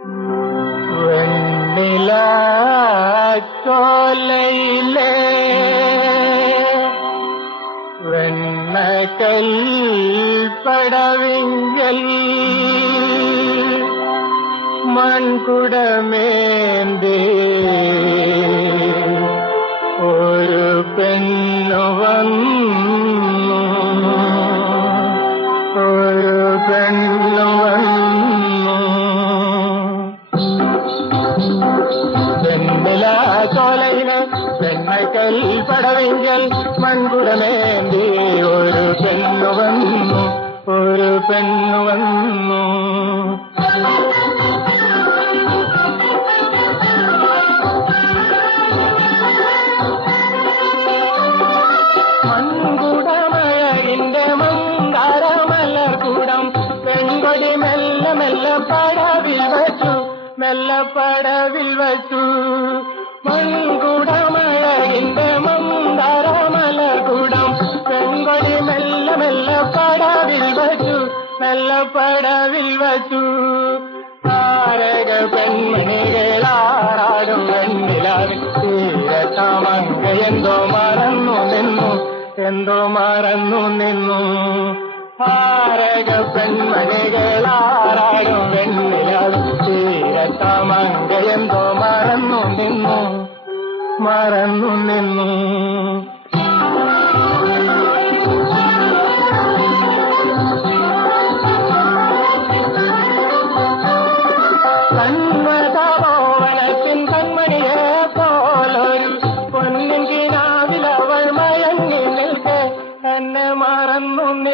வெண்ணிலோலையிலே வெண்ணகல் படவிங்கள் மண்குடமேந்தே വെണ്ണക്കൽ പടവിങ്കൽ മൺകുടമേന്തി ഒരു പെണ്ണു വന്നു ഒരു പെണ്ണു വന്നു. മൺകുടമഴകിന്റെ മന്ദാരമലർകൂടം പെൺകൊടി മെല്ലെ മെല്ലെ പടവിൽ വച്ചു മെല്ലെ പടവിൽ വച്ചു. മൺകുടമഴകിന്റെ പടവിൽ വച്ചു. താരക പെൺമണികളാറാടും വെണ്ണിലാവിൽ എന്തോ മറന്നു നിന്നു എന്തോ മറന്നു നിന്നു. താരക പെൺമണികളാറാടും വെണ്ണിലാവിൽ തീരത്താമങ്ക എന്തോ മറന്നു നിന്നു മറന്നു നിന്നു.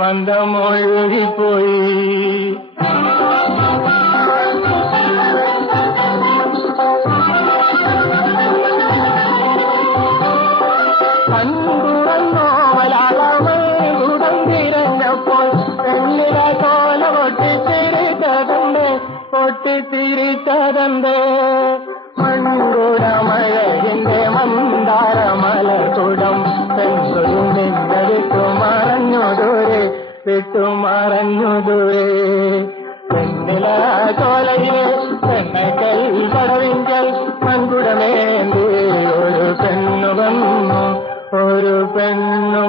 മന്ദമൊഴുകിപ്പോയി കണ്ടുറന്നോ മലയാളമൂടം തിരഞ്ഞപ്പോൾ പെണ്ണില ദൂരെ വിട്ടു മറഞ്ഞു ദൂരെ. പെണ്ണില കോലയിലെ പെണ്ണക്കൽ പടവിങ്കൽ മൺകുടമേന്തി ഒരു പെണ്ണു വന്നു ഒരു പെണ്ണു